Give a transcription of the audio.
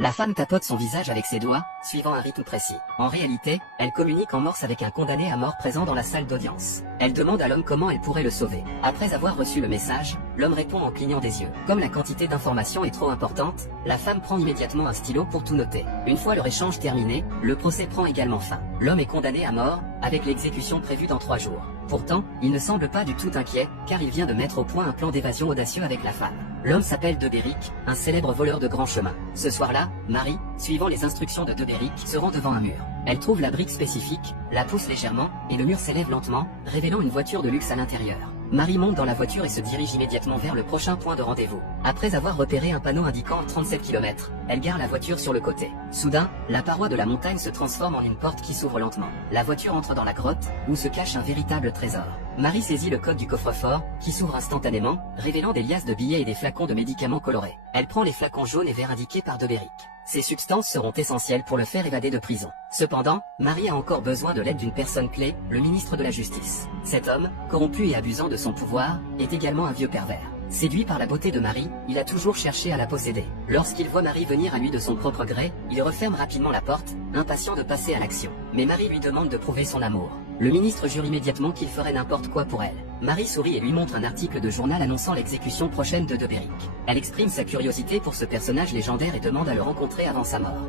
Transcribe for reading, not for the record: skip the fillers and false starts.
La femme tapote son visage avec ses doigts, suivant un rythme précis. En réalité, elle communique en morse avec un condamné à mort présent dans la salle d'audience. Elle demande à l'homme comment elle pourrait le sauver. Après avoir reçu le message, l'homme répond en clignant des yeux. Comme la quantité d'informations est trop importante, la femme prend immédiatement un stylo pour tout noter. Une fois leur échange terminé, le procès prend également fin. L'homme est condamné à mort, avec l'exécution prévue dans 3 jours. Pourtant, il ne semble pas du tout inquiet, car il vient de mettre au point un plan d'évasion audacieux avec la femme. L'homme s'appelle De Béric, un célèbre voleur de grand chemin. Ce soir-là, Marie, suivant les instructions de Béric, se rend devant un mur. Elle trouve la brique spécifique, la pousse légèrement, et le mur s'élève lentement, révélant une voiture de luxe à l'intérieur. Marie monte dans la voiture et se dirige immédiatement vers le prochain point de rendez-vous. Après avoir repéré un panneau indiquant 37 km, elle gare la voiture sur le côté. Soudain, la paroi de la montagne se transforme en une porte qui s'ouvre lentement. La voiture entre dans la grotte, où se cache un véritable trésor. Marie saisit le code du coffre-fort, qui s'ouvre instantanément, révélant des liasses de billets et des flacons de médicaments colorés. Elle prend les flacons jaunes et verts indiqués par De Béric. Ces substances seront essentielles pour le faire évader de prison. Cependant, Marie a encore besoin de l'aide d'une personne clé, le ministre de la Justice. Cet homme, corrompu et abusant de son pouvoir, est également un vieux pervers. Séduit par la beauté de Marie, il a toujours cherché à la posséder. Lorsqu'il voit Marie venir à lui de son propre gré, il referme rapidement la porte, impatient de passer à l'action. Mais Marie lui demande de prouver son amour. Le ministre jure immédiatement qu'il ferait n'importe quoi pour elle. Marie sourit et lui montre un article de journal annonçant l'exécution prochaine de Béric. Elle exprime sa curiosité pour ce personnage légendaire et demande à le rencontrer avant sa mort.